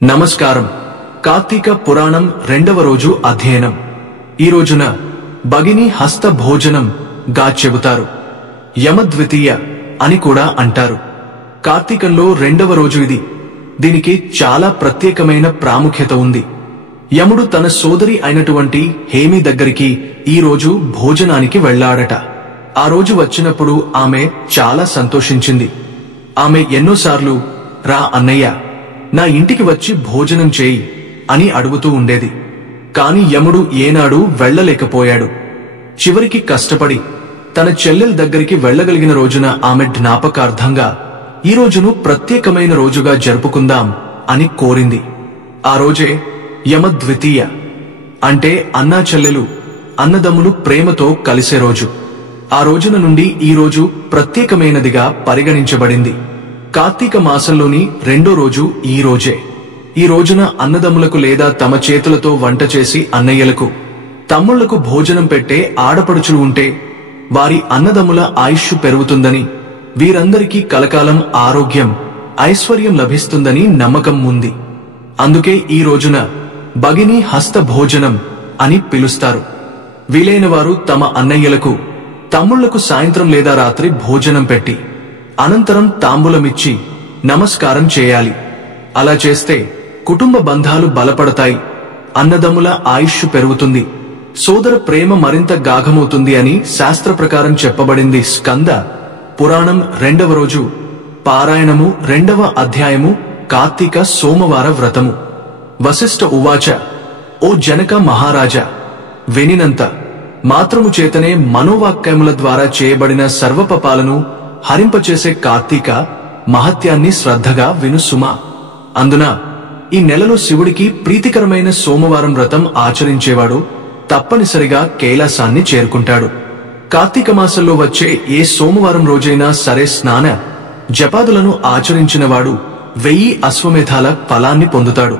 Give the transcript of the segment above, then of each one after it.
నమస్కారం. కార్తీక పురాణం రెండవ రోజు అధ్యయనం. ఈ రోజున భగిని హస్త భోజనం గా చెబుతారు. యమద్వితీయ అని కూడా అంటారు. కార్తీకంలో రెండవ రోజు ఇది. దీనికి చాలా ప్రత్యేకమైన ప్రాముఖ్యత ఉంది. యముడు తన సోదరి అయినటువంటి హేమి దగ్గరికి ఈ రోజు భోజనానికి వెళ్లాడట. ఆ రోజు వచ్చినప్పుడు ఆమె చాలా సంతోషించింది. ఆమె ఎన్నోసార్లు రా అన్నయ్య, నా ఇంటికి వచ్చి భోజనం చేయి అని అడుగుతూ ఉండేది. కాని యముడు ఏనాడు వెళ్లలేకపోయాడు. చివరికి కష్టపడి తన చెల్లెల దగ్గరికి వెళ్లగలిగిన రోజున ఆమె జ్ఞాపకార్థంగా ఈ రోజును ప్రత్యేకమైన రోజుగా జరుపుకుందాం అని కోరింది. ఆ రోజే యమద్వితీయ అంటే అన్నా చెల్లెలు, అన్నదమ్ములు ప్రేమతో కలిసే రోజు. ఆ రోజున నుండి ఈ రోజు ప్రత్యేకమైనదిగా పరిగణించబడింది. కార్తీక మాసంలోని రెండో రోజు ఈ రోజే. ఈ రోజున అన్నదమ్ములకు లేదా తమ చేతులతో వంట చేసి అన్నయ్యలకు, తమ్ముళ్లకు భోజనం పెట్టే ఆడపడుచులు ఉంటే వారి అన్నదమ్ముల ఆయుష్షు పెరుగుతుందని, వీరందరికీ కలకాలం ఆరోగ్యం, ఐశ్వర్యం లభిస్తుందని నమ్మకం ఉంది. అందుకే ఈ రోజున భగిని హస్త భోజనం అని పిలుస్తారు. వీలైన వారు తమ అన్నయ్యలకు, తమ్ముళ్లకు సాయంత్రం లేదా రాత్రి భోజనం పెట్టి అనంతరం తాంబూలమిచ్చి నమస్కారం చేయాలి. అలా చేస్తే కుటుంబ బంధాలు బలపడతాయి, అన్నదమ్ముల ఆయుష్షు పెరుగుతుంది, సోదర ప్రేమ మరింత గాఢమవుతుంది అని శాస్త్ర ప్రకారం చెప్పబడింది. స్కంద పురాణం రెండవ రోజు పారాయణము రెండవ అధ్యాయము. కార్తీక సోమవార వ్రతము. వశిష్ఠ ఉవాచ, ఓ జనక మహారాజా, వినినంత మాత్రము చేతనే మనోవాక్యముల ద్వారా చేయబడిన సర్వపాపాలను హరింపచేసే కార్తీక మహత్యాన్ని శ్రద్ధగా వినుసుమా. అందున ఈ నెలలో శివుడికి ప్రీతికరమైన సోమవారం వ్రతం ఆచరించేవాడు తప్పనిసరిగా కైలాసాన్ని చేరుకుంటాడు. కార్తీక మాసంలో వచ్చే ఏ సోమవారం రోజైనా సరే స్నాన జపాదులను ఆచరించినవాడు 1000 అశ్వమేధాల ఫలాన్ని పొందుతాడు.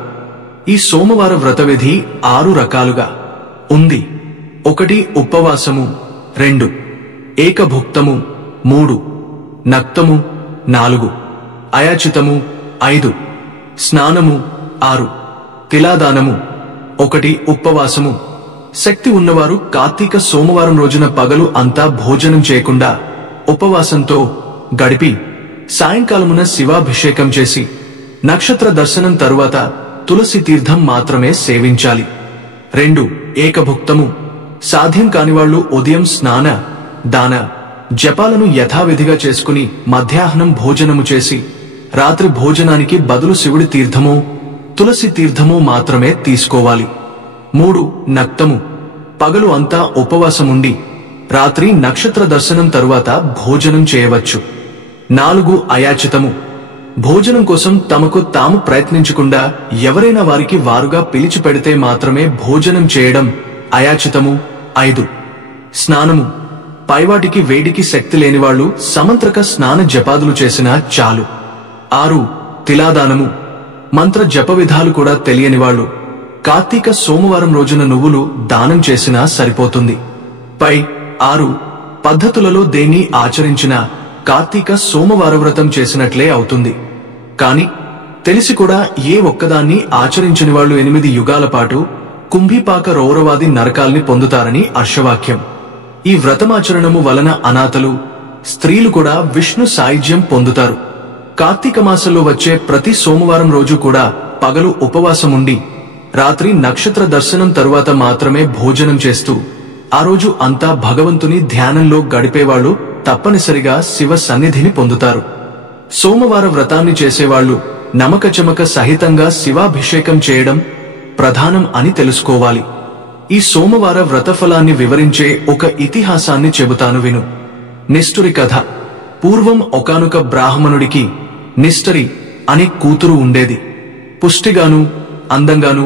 ఈ సోమవార వ్రతవిధి 6 రకాలుగా ఉంది. 1 ఉపవాసము, 2 ఏకభుక్తము, 3 నక్తము, 4 అయాచితము, 5 స్నానము, 6 తిలాదానము. 1 ఉపవాసము. శక్తి ఉన్నవారు కార్తీక సోమవారం రోజున పగలు అంతా భోజనం చేయకుండా ఉపవాసంతో గడిపి సాయంకాలమున శివాభిషేకం చేసి నక్షత్ర దర్శనం తరువాత తులసి తీర్థం మాత్రమే సేవించాలి. 2 ఏకభుక్తము. సాధ్యం కానివాళ్లు ఉదయం స్నాన దాన జపాలను యథావిధిగా చేసుకుని మధ్యాహ్నం భోజనము చేసి రాత్రి భోజనానికి బదులు శివుడి తీర్థమో తులసి తీర్థమో మాత్రమే తీసుకోవాలి. 3 నక్తము. పగలు అంతా ఉపవాసముండి రాత్రి నక్షత్ర దర్శనం తరువాత భోజనం చేయవచ్చు. 4 అయాచితము. భోజనం కోసం తమకు తాము ప్రయత్నించకుండా ఎవరైనా వారికి వారుగా పిలిచి పెడితే మాత్రమే భోజనం చేయడం అయాచితము. 5 స్నానము. పైవాటికి వేడికి శక్తి లేనివాళ్లు సమంత్రక స్నాన జపాదులు చేసినా చాలు. 6 తిలాదానము. మంత్ర జప విధాలు కూడా తెలియనివాళ్లు కార్తీక సోమవారం రోజున నువ్వులు దానం చేసినా సరిపోతుంది. పై 6 పద్ధతులలో దేన్ని ఆచరించినా కార్తీక సోమవార వ్రతం చేసినట్లే అవుతుంది. కాని తెలిసి కూడా ఏ ఒక్కదాన్ని ఆచరించని వాళ్లు 8 యుగాల పాటు కుంభీపాక రౌరవాది నరకాల్ని పొందుతారని అర్షవాక్యం. ఈ వ్రతమాచరణము వలన అనాథలు, స్త్రీలు కూడా విష్ణు సాయుధ్యం పొందుతారు. కార్తీక మాసంలో వచ్చే ప్రతి సోమవారం రోజు కూడా పగలు ఉపవాసముండి రాత్రి నక్షత్ర దర్శనం తరువాత మాత్రమే భోజనం చేస్తూ ఆ రోజు అంతా భగవంతుని ధ్యానంలో గడిపేవాళ్లు తప్పనిసరిగా శివ సన్నిధిని పొందుతారు. సోమవార వ్రతాన్ని చేసేవాళ్లు నమకచమక సహితంగా శివాభిషేకం చేయడం ప్రధానం అని తెలుసుకోవాలి. ఈ సోమవార వ్రతఫలాన్ని వివరించే ఒక ఇతిహాసాన్ని చెబుతాను విను. నిష్ఠురి కథ. పూర్వం ఒకానొక బ్రాహ్మణుడికి నిష్ఠరి అనే కూతురు ఉండేది. పుష్టిగాను అందంగాను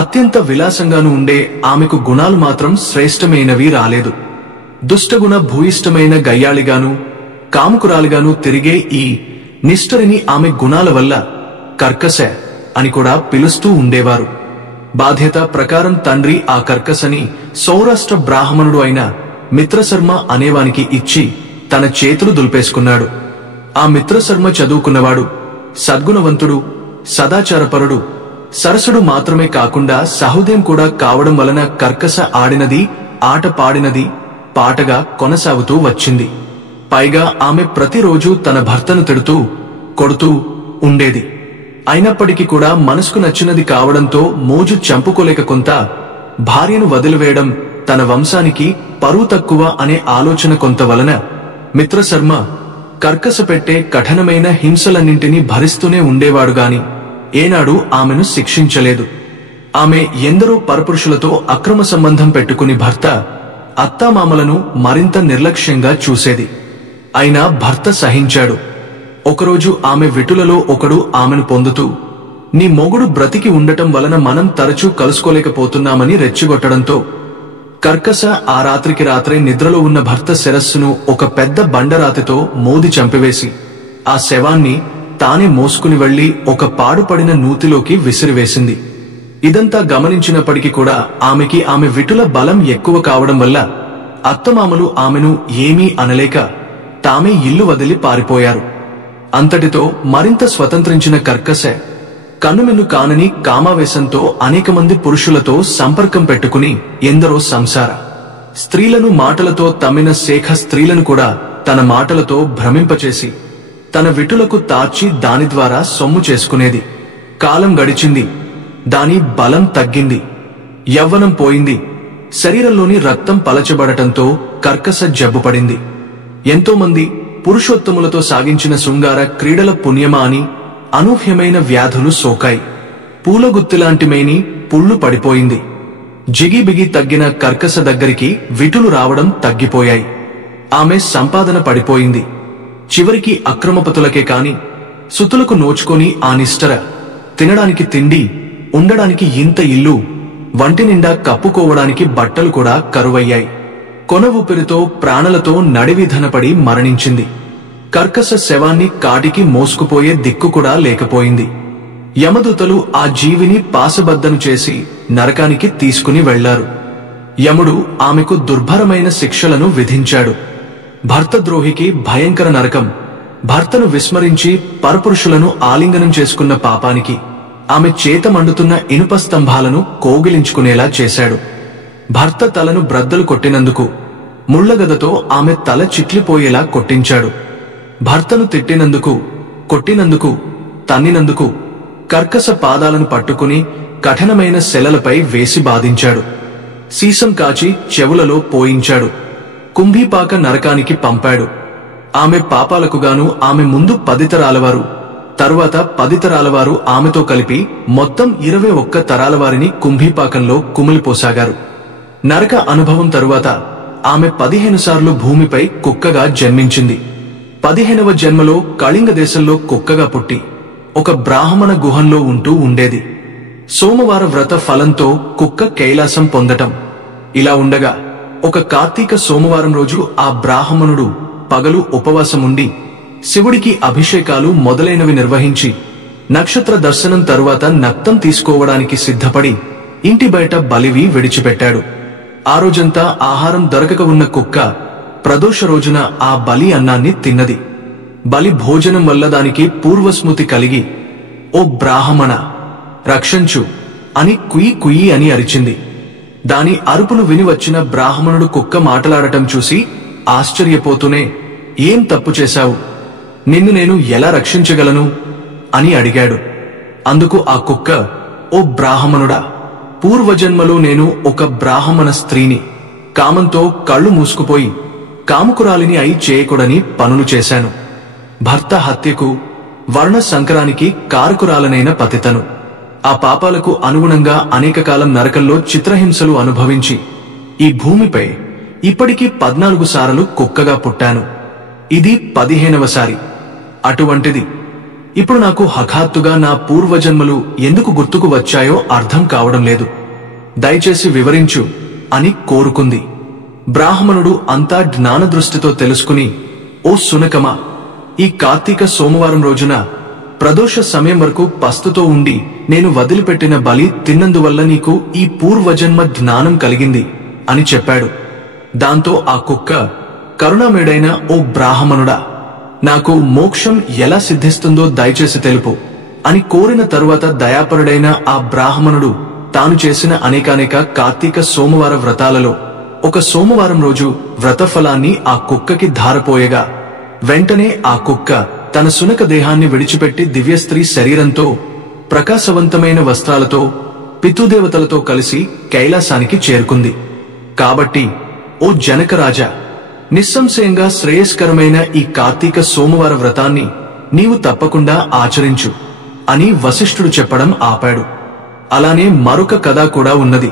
అత్యంత విలాసంగాను ఉండే ఆమెకు గుణాలు మాత్రం శ్రేష్టమైనవి రాలేదు. దుష్టగుణ భూయిష్టమైన గయ్యాళిగాను కాముకురాలిగాను తిరిగే ఈ నిష్ఠరిని ఆమె గుణాల వల్ల కర్కశ అని కూడా పిలుస్తూ ఉండేవారు. బాధ్యత ప్రకారం తండ్రి ఆ కర్కశని సౌరాష్ట్ర బ్రాహ్మణుడు అయిన మిత్రశర్మ అనేవానికి ఇచ్చి తన చేతులు దులిపేసుకున్నాడు. ఆ మిత్రశర్మ చదువుకున్నవాడు, సద్గుణవంతుడు, సదాచారపరుడు, సరసుడు మాత్రమే కాకుండా సహృదయం కూడా కావడం వలన కర్కస ఆడినది ఆట పాడినది పాటగా కొనసాగుతూ వచ్చింది. పైగా ఆమె ప్రతిరోజు తన భర్తను తిడుతూ కొడుతూ ఉండేది. అయినప్పటికీ కూడా మనసుకు నచ్చినది కావడంతో మోజు చంపుకోలేక కొంత భార్యను వదిలివేయడం తన వంశానికి పరువు తక్కువ అనే ఆలోచన కొంత వలన మిత్రశర్మ కర్కస పెట్టే కఠినమైన హింసలన్నింటినీ భరిస్తూనే ఉండేవాడుగాని ఏనాడు ఆమెను శిక్షించలేదు. ఆమె ఎందరో పరపురుషులతో అక్రమ సంబంధం పెట్టుకుని భర్త అత్తామామలను మరింత నిర్లక్ష్యంగా చూసేది. అయినా భర్త సహించాడు. ఒకరోజు ఆమె విటులలో ఒకడు ఆమెను పొందుతూ, నీ మొగుడు బ్రతికి ఉండటం వలన మనం తరచూ కలుసుకోలేకపోతున్నామని రెచ్చిగొట్టడంతో కర్కస ఆ రాత్రికి రాత్రే నిద్రలో ఉన్న భర్త శిరస్సును ఒక పెద్ద బండరాతితో మోది చంపివేసి ఆ శవాన్ని తానే మోసుకుని వెళ్లి ఒక పాడుపడిన నూతిలోకి విసిరివేసింది. ఇదంతా గమనించినప్పటికీ కూడా ఆమెకి ఆమె విటుల బలం ఎక్కువ కావడం వల్ల అత్తమామలు ఆమెను ఏమీ అనలేక తామే ఇల్లు వదిలి పారిపోయారు. అంతటితో మరింత స్వతంత్రించిన కర్కస కన్నుమిన్ను కానని కామావేశంతో అనేక మంది పురుషులతో సంపర్కం పెట్టుకుని ఎందరో సంసార స్త్రీలను మాటలతో తమ్మిన శేఖ స్త్రీలను కూడా తన మాటలతో భ్రమింపచేసి తన విటులకు తార్చి దాని ద్వారా సొమ్ము చేసుకునేది. కాలం గడిచింది. దాని బలం తగ్గింది. యవ్వనం పోయింది. శరీరంలోని రక్తం పలచబడటంతో కర్కస జబ్బుపడింది. ఎంతో మంది పురుషోత్తములతో సాగించిన శృంగార క్రీడల పుణ్యమా అని అనూహ్యమైన వ్యాధులు సోకాయి. పూలగుత్తిలాంటి మేని పుళ్ళు పడిపోయింది. జిగిబిగి తగ్గిన కర్కస దగ్గరికి విటులు రావడం తగ్గిపోయాయి. ఆమె సంపాదన పడిపోయింది. చివరికి అక్రమపతులకే కాని సుతులకు నోచుకొని ఆ నిష్టర తినడానికి తిండి, ఉండడానికి ఇంత ఇల్లు, వంటి నిండా కప్పుకోవడానికి బట్టలు కూడా కరువయ్యాయి. కొన ఊపిరితో ప్రాణలతో నడివిధనపడి మరణించింది. కర్కస శవాన్ని కాటికి మోసుకుపోయే దిక్కు కూడా లేకపోయింది. యమదూతలు ఆ జీవిని పాశబద్ధను చేసి నరకానికి తీసుకుని వెళ్లారు. యముడు ఆమెకు దుర్భరమైన శిక్షలను విధించాడు. భర్తద్రోహికి భయంకర నరకం. భర్తను విస్మరించి పరపురుషులను ఆలింగనం చేసుకున్న పాపానికి ఆమె చేత మండుతున్న ఇనుప స్తంభాలను కోగిలించుకునేలా చేశాడు. భర్త తలను బ్రద్దలు కొట్టినందుకు ముళ్లగదతో ఆమె తల చిట్లిపోయేలా కొట్టించాడు. భర్తను తిట్టినందుకు, కొట్టినందుకు, తన్నినందుకు కర్కస పాదాలను పట్టుకుని కఠినమైన శెలలపై వేసి బాధించాడు. సీసం కాచి చెవులలో పోయించాడు. కుంభీపాక నరకానికి పంపాడు. ఆమె పాపాలకుగాను ఆమె ముందు 10 తరాలవారు, తరువాత 10 తరాలవారు ఆమెతో కలిపి మొత్తం 21 తరాలవారిని కుంభీపాకంలో కుమిలిపోసాగారు. నరక అనుభవం తరువాత ఆమె 15 సార్లు భూమిపై కుక్కగా జన్మించింది. 15వ జన్మలో కళింగ దేశంలో కుక్కగా పుట్టి ఒక బ్రాహ్మణ గుహంలో ఉంటూ ఉండేది. సోమవార వ్రత ఫలంతో కుక్క కైలాసం పొందటం ఇలా ఉండగా ఒక కార్తీక సోమవారం రోజు ఆ బ్రాహ్మణుడు పగలు ఉపవాసముండి శివుడికి అభిషేకాలు మొదలైనవి నిర్వహించి నక్షత్ర దర్శనం తరువాత నక్తం తీసుకోవడానికి సిద్ధపడి ఇంటి బయట బలివి విడిచిపెట్టాడు. ఆ రోజంతా ఆహారం దొరకక ఉన్న కుక్క ప్రదోష రోజున ఆ బలి అన్నాన్ని తిన్నది. బలి భోజనం వల్ల దానికి పూర్వస్మృతి కలిగి, ఓ బ్రాహ్మణ, రక్షించు అని కుయి కుయి అని అరిచింది. దాని అరుపును విని వచ్చిన బ్రాహ్మణుడు కుక్క మాటలాడటం చూసి ఆశ్చర్యపోతూనే, ఏం తప్పు చేశావు? నిన్ను నేను ఎలా రక్షించగలను అని అడిగాడు. అందుకు ఆ కుక్క, ఓ బ్రాహ్మణుడా, పూర్వజన్మలో నేను ఒక బ్రాహ్మణ స్త్రీని కామంతో కళ్ళు మూసుకుపోయి కాముకురాలిని అయి చేయకూడని పనులు చేశాను. భర్త హత్యకు, వర్ణ సంకరానికి కారకురాలనైన పతితను. ఆ పాపాలకు అనుగుణంగా అనేక కాలం నరకంలో చిత్రహింసలు అనుభవించి ఈ భూమిపై ఇప్పటికీ 14 సార్లు కుక్కగా పుట్టాను. ఇది 15వ సారి. అటువంటిది ఇప్పుడు నాకు హఠాత్తుగా నా పూర్వజన్మలు ఎందుకు గుర్తుకు వచ్చాయో అర్థం కావడం లేదు. దయచేసి వివరించు అని కోరుకుంది. బ్రాహ్మణుడు అంతా జ్ఞానదృష్టితో తెలుసుకుని, ఓ సునకమా, ఈ కార్తీక సోమవారం రోజున ప్రదోష సమయం వరకు పస్తుతో ఉండి నేను వదిలిపెట్టిన బలి తిన్నందువల్ల నీకు ఈ పూర్వజన్మ జ్ఞానం కలిగింది అని చెప్పాడు. దాంతో ఆ కుక్క, కరుణామయుడైన ఓ బ్రాహ్మణుడా, నాకు మోక్షం ఎలా సిద్ధిస్తుందో దయచేసి తెలుపు అని కోరిన తరువాత దయాపరుడైన ఆ బ్రాహ్మణుడు తాను చేసిన అనేకానేక కార్తీక సోమవార వ్రతాలలో ఒక సోమవారం రోజు వ్రతఫలాన్ని ఆ కుక్కకి ధారపోయగా వెంటనే ఆ కుక్క తన శునక దేహాన్ని విడిచిపెట్టి దివ్యస్త్రీ శరీరంతో ప్రకాశవంతమైన వస్త్రాలతో పితృదేవతలతో కలిసి కైలాసానికి చేరుకుంది. కాబట్టి ఓ జనకరాజా, నిస్సంశయంగా శ్రేయస్కరమైన ఈ కార్తీక సోమవార వ్రతాన్ని నీవు తప్పకుండా ఆచరించు అని వశిష్ఠుడు చెప్పడం ఆపాడు. అలానే మరొక కథ కూడా ఉన్నది.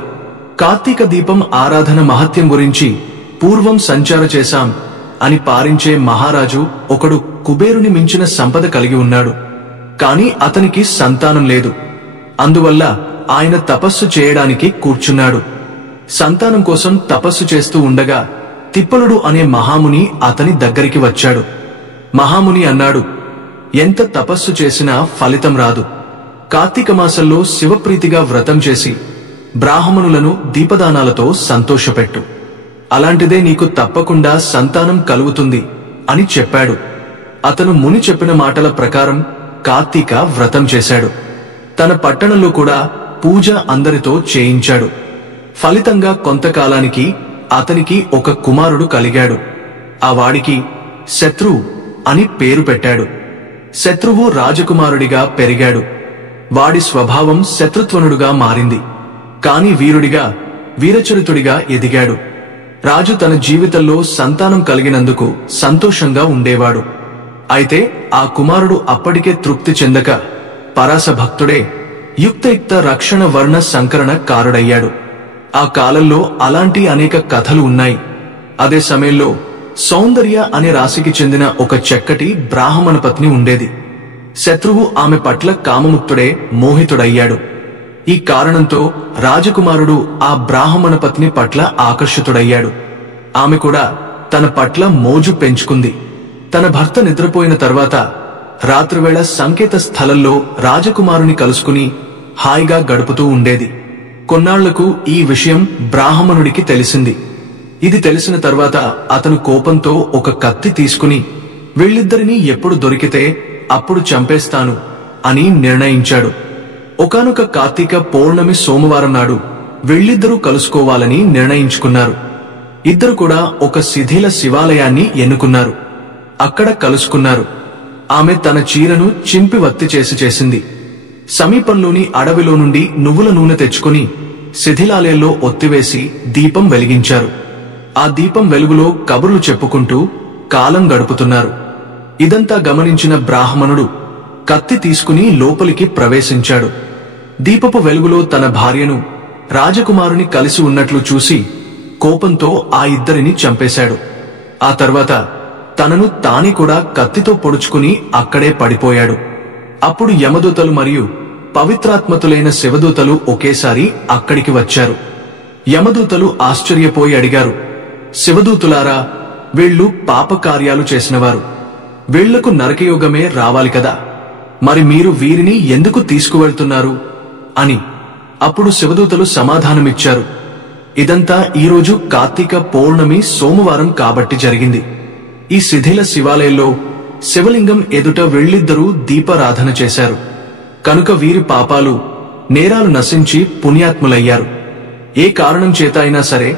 కార్తీక దీపం ఆరాధన మహత్యం గురించి పూర్వం సంచార చేశాం అని పారించే మహారాజు ఒకడు కుబేరుని మించిన సంపద కలిగి ఉన్నాడు. కాని అతనికి సంతానం లేదు. అందువల్ల ఆయన తపస్సు చేయడానికి కూర్చున్నాడు. సంతానం కోసం తపస్సు చేస్తూ ఉండగా తిప్పలుడు అనే మహాముని అతని దగ్గరికి వచ్చాడు. మహాముని అన్నాడు, ఎంత తపస్సు చేసినా ఫలితం రాదు. కార్తీక మాసంలో శివప్రీతిగా వ్రతం చేసి బ్రాహ్మణులను దీపదానాలతో సంతోషపెట్టు. అలాంటిదే నీకు తప్పకుండా సంతానం కలుగుతుంది అని చెప్పాడు. అతను ముని చెప్పిన మాటల ప్రకారం కార్తీక వ్రతం చేశాడు. తన పట్టణంలో కూడా పూజ అందరితో చేయించాడు. ఫలితంగా కొంతకాలానికి అతనికి ఒక కుమారుడు కలిగాడు. ఆ వాడికి శత్రువు అని పేరు పెట్టాడు. శత్రువు రాజకుమారుడిగా పెరిగాడు. వాడి స్వభావం శత్రుత్వనుడుగా మారింది. కాని వీరుడిగా వీరచరితుడిగా ఎదిగాడు. రాజు తన జీవితంలో సంతానం కలిగినందుకు సంతోషంగా ఉండేవాడు. అయితే ఆ కుమారుడు అప్పటికే తృప్తి చెందక పరాసభక్తుడే యుక్తయుక్త రక్షణ వర్ణ సంకరణ కారుడయ్యాడు. ఆ కాలంలో అలాంటి అనేక కథలు ఉన్నాయి. అదే సమయంలో సౌందర్య అనే రాశికి చెందిన ఒక చక్కటి బ్రాహ్మణ పత్ని ఉండేది. శత్రువు ఆమె పట్ల కామముక్తుడే మోహితుడయ్యాడు. ఈ కారణంతో రాజకుమారుడు ఆ బ్రాహ్మణ పత్ని పట్ల ఆకర్షితుడయ్యాడు. ఆమె కూడా తన పట్ల మోజు పెంచుకుంది. తన భర్త నిద్రపోయిన తర్వాత రాత్రివేళ సంకేత స్థలంలో రాజకుమారుని కలుసుకుని హాయిగా గడుపుతూ ఉండేది. కొన్నాళ్లకు ఈ విషయం బ్రాహ్మణుడికి తెలిసింది. ఇది తెలిసిన తర్వాత అతను కోపంతో ఒక కత్తి తీసుకుని వీళ్ళిద్దరినీ ఎప్పుడు దొరికితే అప్పుడు చంపేస్తాను అని నిర్ణయించాడు. ఒకానొక కార్తీక పౌర్ణమి సోమవారం నాడు వీళ్ళిద్దరూ కలుసుకోవాలని నిర్ణయించుకున్నారు. ఇద్దరు కూడా ఒక శిథిల శివాలయాన్ని ఎన్నుకున్నారు. అక్కడ కలుసుకున్నారు. ఆమె తన చీరను చింపి వత్తి చేసింది. సమీపంలోని అడవిలో నుండి నువ్వుల నూనె తెచ్చుకుని శిథిలాలయంలో ఒత్తివేసి దీపం వెలిగించారు. ఆ దీపం వెలుగులో కబుర్లు చెప్పుకుంటూ కాలం గడుపుతున్నారు. ఇదంతా గమనించిన బ్రాహ్మణుడు కత్తి తీసుకుని లోపలికి ప్రవేశించాడు. దీపపు వెలుగులో తన భార్యను రాజకుమారుని కలిసి ఉన్నట్లు చూసి కోపంతో ఆ ఇద్దరిని చంపేశాడు. ఆ తర్వాత తనను తానే కూడా కత్తితో పొడుచుకుని అక్కడే పడిపోయాడు. అప్పుడు యమదూతలు మరియు పవిత్రాత్మతులైన శివదూతలు ఒకేసారి అక్కడికి వచ్చారు. యమదూతలు ఆశ్చర్యపోయి అడిగారు, శివదూతులారా, వీళ్ళు పాపకార్యాలు చేసినవారు. వీళ్లకు నరకయోగమే రావాలి కదా, మరి మీరు వీరిని ఎందుకు తీసుకువెళ్తున్నారు అని. అప్పుడు శివదూతలు సమాధానమిచ్చారు, ఇదంతా ఈరోజు కార్తీక పౌర్ణమి సోమవారం కాబట్టి జరిగింది. ఈ శిథిల శివాలయంలో శివలింగం ఎదుట వీళ్ళిద్దరూ దీపారాధన చేశారు. కనుక వీరి పాపాలు నేరాలు నశించి పుణ్యాత్ములయ్యారు. ఏ కారణం చేత అయినా సరే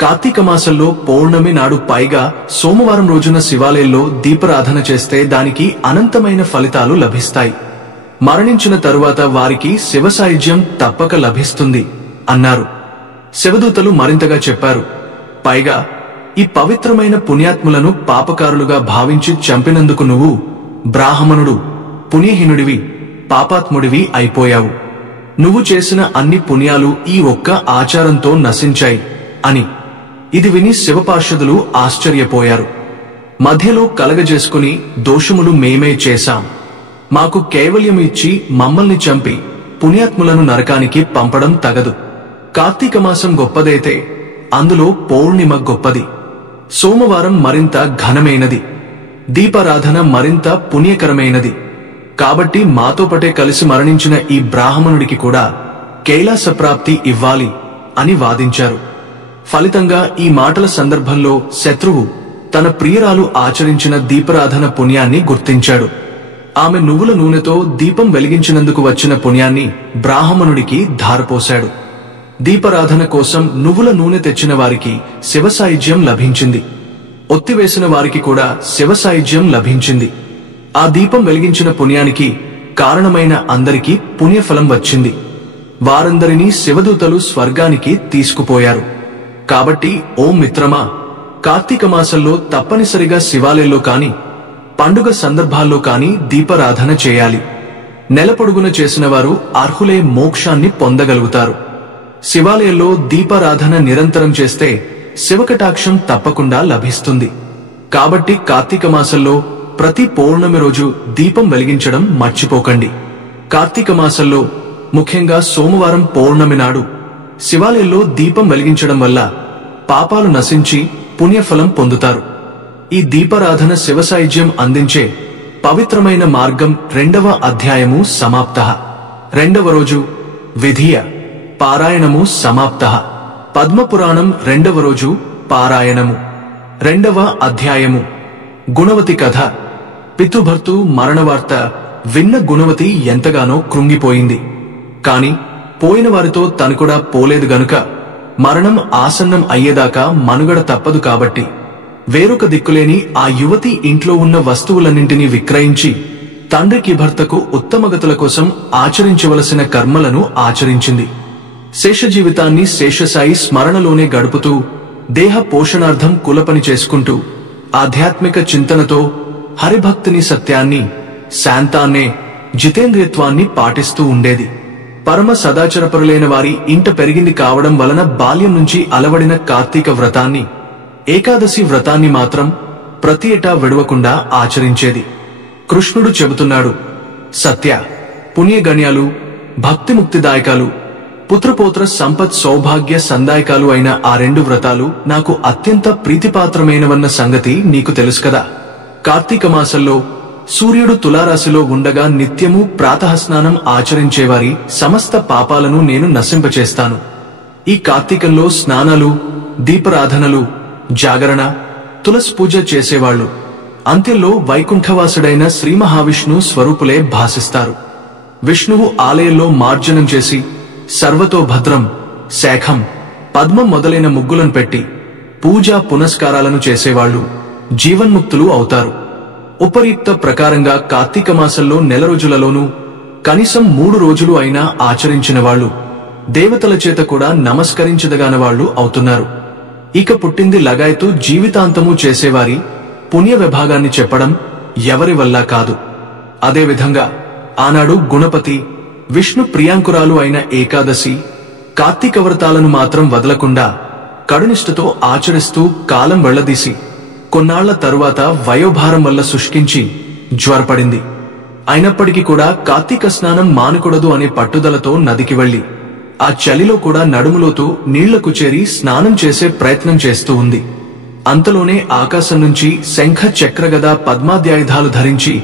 కార్తీక మాసంలో పౌర్ణమి నాడు పైగా సోమవారం రోజున శివాలయంలో దీపారాధన చేస్తే దానికి అనంతమైన ఫలితాలు లభిస్తాయి. మరణించిన తరువాత వారికి శివ సాయుధ్యం తప్పక లభిస్తుంది అన్నారు. శివదూతలు మరింతగా చెప్పారు, పైగా ఈ పవిత్రమైన పుణ్యాత్ములను పాపకారులుగా భావించి చంపినందుకు నువ్వు బ్రాహ్మణుడు, పుణ్యహీనుడివి, పాపాత్ముడివి అయిపోయావు. నువ్వు చేసిన అన్ని పుణ్యాలు ఈ ఒక్క ఆచారంతో నశించాయి అని. ఇది విని శివపార్షదులు ఆశ్చర్యపోయారు. మధ్యలో కలగజేసుకుని దోషములు మేమే చేశాం, మాకు కైవల్యం ఇచ్చి మమ్మల్ని చంపి పుణ్యాత్ములను నరకానికి పంపడం తగదు. కార్తీక మాసం గొప్పదైతే అందులో పౌర్ణిమ గొప్పది. సోమవారం మరింత ఘనమైనది. దీపారాధన మరింత పుణ్యకరమైనది. కాబట్టి మాతో పటే కలిసి మరణించిన ఈ బ్రాహ్మణుడికి కూడా కైలాస ప్రాప్తి ఇవ్వాలి అని వాదించారు. ఫలితంగా ఈ మాటల సందర్భంలో శత్రువు తన ప్రియురాలు ఆచరించిన దీపారాధన పుణ్యాన్ని గుర్తించాడు. ఆమె నువ్వుల నూనెతో దీపం వెలిగించినందుకు వచ్చిన పుణ్యాన్ని బ్రాహ్మణుడికి ధారపోశాడు. దీపారాధన కోసం నువ్వుల నూనె తెచ్చిన వారికి శివసాయుజ్యం లభించింది. ఒత్తివేసిన వారికి కూడా శివసాయుజ్యం లభించింది. ఆ దీపం వెలిగించిన పుణ్యానికి కారణమైన అందరికీ పుణ్యఫలం వచ్చింది. వారందరినీ శివదూతలు స్వర్గానికి తీసుకుపోయారు. కాబట్టి ఓ మిత్రమా, కార్తీక మాసంలో తప్పనిసరిగా శివాలయంలో కాని, పండుగ సందర్భాల్లో కాని దీపారాధన చేయాలి. నెల పొడుగున చేసిన వారు అర్హులే మోక్షాన్ని పొందగలుగుతారు. శివాలయంలో దీపారాధన నిరంతరం చేస్తే శివకటాక్షం తప్పకుండా లభిస్తుంది. కాబట్టి కార్తీక మాసంలో ప్రతి పౌర్ణమి రోజు దీపం వెలిగించడం మర్చిపోకండి. కార్తీక మాసంలో ముఖ్యంగా సోమవారం పౌర్ణమి నాడు శివాలయంలో దీపం వెలిగించడం వల్ల పాపాలు నశించి పుణ్యఫలం పొందుతారు. ఈ దీపారాధన శివసాయుజ్యం అందించే పవిత్రమైన మార్గం 2వ అధ్యాయము సమాప్తః. 2వ రోజు విధియ పారాయణము సమాప్తః. పద్మపురాణం 2వ రోజు పారాయణము. 2వ అధ్యాయము గుణవతి కథ. పితృభర్తు మరణవార్త విన్న గుణవతి ఎంతగానో కృంగిపోయింది. కాని పోయిన వారితో తను కూడా పోలేదు గనుక మరణం ఆసన్నం అయ్యేదాకా మనుగడ తప్పదు. కాబట్టి వేరొక దిక్కులేని ఆ యువతి ఇంట్లో ఉన్న వస్తువులన్నింటినీ విక్రయించి తండ్రికి భర్తకు ఉత్తమగతుల కోసం ఆచరించవలసిన కర్మలను ఆచరించింది. శేష జీవితాన్ని శేషసాయి స్మరణలోనే గడుపుతూ దేహ పోషణార్థం కులపని చేసుకుంటూ ఆధ్యాత్మిక చింతనతో హరిభక్తిని, సత్యాన్ని, శాంతాన్నే, జితేంద్రియత్వాన్ని పాటిస్తూ ఉండేది. పరమ సదాచరపరులైన వారి ఇంట పెరిగింది కావడం వలన బాల్యం నుంచి అలవడిన కార్తీక వ్రతాన్ని, ఏకాదశి వ్రతాన్ని మాత్రం ప్రతి ఏటా విడవకుండా ఆచరించేది. కృష్ణుడు చెబుతున్నాడు, సత్య, పుణ్యగణ్యాలు, భక్తిముక్తిదాయకాలు, పుత్రపోత్ర సంపత్ సౌభాగ్య సందాయకాలు అయిన ఆ 2 వ్రతాలు నాకు అత్యంత ప్రీతిపాత్రమైనవన్న సంగతి నీకు తెలుసు కదా. కార్తీక మాసంలో సూర్యుడు తులారాశిలో ఉండగా నిత్యము ప్రాతఃస్నానం ఆచరించేవారి సమస్త పాపాలను నేను నశింపచేస్తాను. ఈ కార్తీకంలో స్నానాలు, దీపారాధనలు, జాగరణ, తులసి పూజ చేసేవాళ్లు అంత్యంలో వైకుంఠవాసుడైన శ్రీ మహావిష్ణు స్వరూపులే భాసిస్తారు. విష్ణువు ఆలయంలో మార్జనం చేసి సర్వతో భద్రం, శాఖం, పద్మం మొదలైన ముగ్గులను పెట్టి పూజా పునస్కారాలను చేసేవాళ్లు జీవన్ముక్తులు అవుతారు. ఉపయుక్త ప్రకారంగా కార్తీక మాసంలో నెల రోజులలోనూ కనీసం 3 రోజులు అయినా ఆచరించిన వాళ్లు దేవతల చేత కూడా నమస్కరించదగానవాళ్లు అవుతున్నారు. ఇక పుట్టింది లగాయతూ జీవితాంతము చేసేవారి పుణ్య విభాగాన్ని చెప్పడం ఎవరి వల్ల కాదు. అదేవిధంగా ఆనాడు గుణపతి, విష్ణు ప్రియాంకురాలు అయిన ఏకాదశి, కార్తీక వ్రతాలను మాత్రం వదలకుండా కడునిష్టతో ఆచరిస్తూ కాలం వెళ్లదీసి కొన్నాళ్ల తరువాత వయోభారం వల్ల శుష్కించి జ్వరపడింది. అయినప్పటికీ కూడా కార్తీక స్నానం మానకూడదు అనే పట్టుదలతో నదికి వెళ్లి ఆ చలిలో కూడా నడుములోతూ నీళ్లకు చేరి స్నానం చేసే ప్రయత్నం చేస్తూ ఉంది. అంతలోనే ఆకాశం నుంచి శంఖ, చక్రగద, పద్మాద్యాయుధాలు ధరించి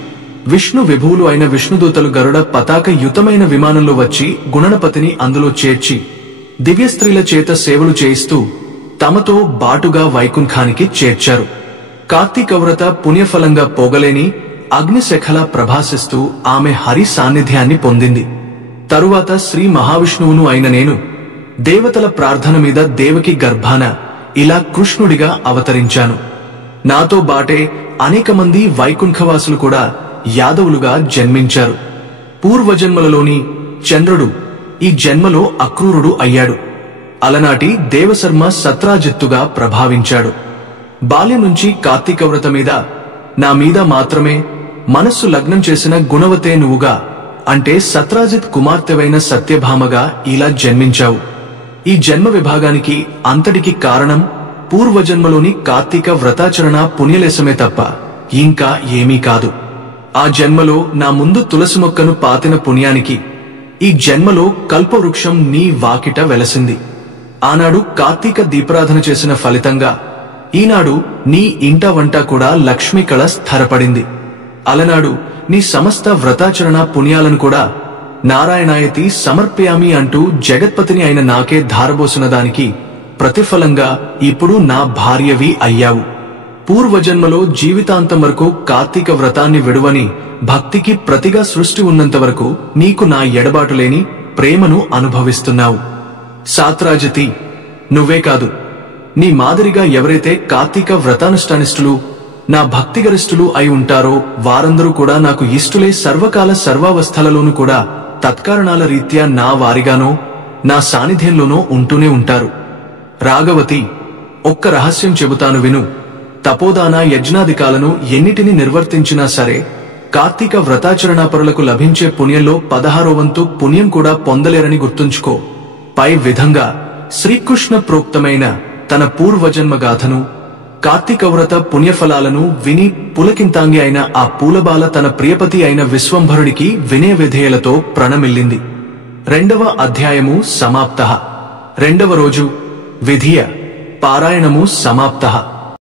విష్ణు విభువులు అయిన విష్ణుదూతలు గరుడ పతాక యుతమైన విమానంలో వచ్చి గుణనపతిని అందులో చేర్చి దివ్యస్త్రీల చేత సేవలు చేయిస్తూ తమతో బాటుగా వైకుంఠానికి చేర్చారు. కార్తీక వ్రత పుణ్యఫలంగా పోగలేని అగ్నిశఖలా ప్రభాసిస్తూ ఆమె హరి సాన్నిధ్యాన్ని పొందింది. తరువాత శ్రీ మహావిష్ణువును అయిన నేను దేవతల ప్రార్థన మీద దేవకి గర్భాన ఇలా కృష్ణుడిగా అవతరించాను. నాతో బాటే అనేక మంది వైకుంఠవాసులు కూడా యాదవులుగా జన్మించారు. పూర్వజన్మలలోని చంద్రుడు ఈ జన్మలో అక్రూరుడు అయ్యాడు. అలనాటి దేవశర్మ సత్రాజిత్తుగా ప్రభావించాడు. బాల్యం నుంచి కార్తీక వ్రత మీద, నా మీద మాత్రమే మనస్సు లగ్నం చేసిన గుణవతే నువ్వుగా, అంటే సత్రాజిత్ కుమార్తెవైన సత్యభామగా ఇలా జన్మించావు. ఈ జన్మ విభాగానికి అంతటికి కారణం పూర్వజన్మలోని కార్తీక వ్రతాచరణ పుణ్యలేశమే తప్ప ఇంకా ఏమీ కాదు. ఆ జన్మలో నా ముందు తులసి మొక్కను పాతిన పుణ్యానికి ఈ జన్మలో కల్పవృక్షం నీ వాకిట వెలసింది. ఆనాడు కార్తీక దీపారాధన చేసిన ఫలితంగా ఈనాడు నీ ఇంట వంట కూడా లక్ష్మీ కళ స్థిరపడింది. అలనాడు నీ సమస్త వ్రతాచరణ పుణ్యాలను కూడా నారాయణాయతి సమర్పయామి అంటూ జగత్పతిని అయిన నాకే ధారబోసిన దానికి ప్రతిఫలంగా ఇప్పుడు నా భార్యవి అయ్యావు. పూర్వజన్మలో జీవితాంతం వరకు కార్తీక వ్రతాన్ని విడువని భక్తికి ప్రతిగా సృష్టి ఉన్నంత వరకు నీకు నా ఎడబాటులేని ప్రేమను అనుభవిస్తున్నావు. సాత్రాజితి, నువ్వే కాదు, నీ మాదిరిగా ఎవరైతే కార్తీక వ్రతానుష్ఠానిష్ఠులు, నా భక్తిగరిష్ఠులు అయి ఉంటారో వారందరూ కూడా నాకు ఇష్టులే సర్వకాల సర్వావస్థలలోనూ కూడా తత్కారణాల రీత్యా నా వారిగానో నా సాన్నిధ్యంలోనో ఉంటూనే ఉంటారు. రాఘవతి, ఒక్క రహస్యం చెబుతాను విను. తపోదాన యజ్ఞాధికాలను ఎన్నిటిని నిర్వర్తించినా సరే కార్తీక వ్రతాచరణాపరులకు లభించే పుణ్యంలో 16వ వంతు పుణ్యం కూడా పొందలేరని గుర్తుంచుకో. పై విధంగా శ్రీకృష్ణ ప్రోక్తమైన తన పూర్వజన్మ గాథను, కార్తీక వ్రత పుణ్యఫలాలను విని పులకింతాంగి అయిన ఆ పూలబాల తన ప్రియపతి అయిన విశ్వంభరుడికి వినయ విధేయలతో ప్రణమిల్లింది. 2వ అధ్యాయము సమాప్తః. 2వ రోజు విధియ పారాయణము సమాప్తః.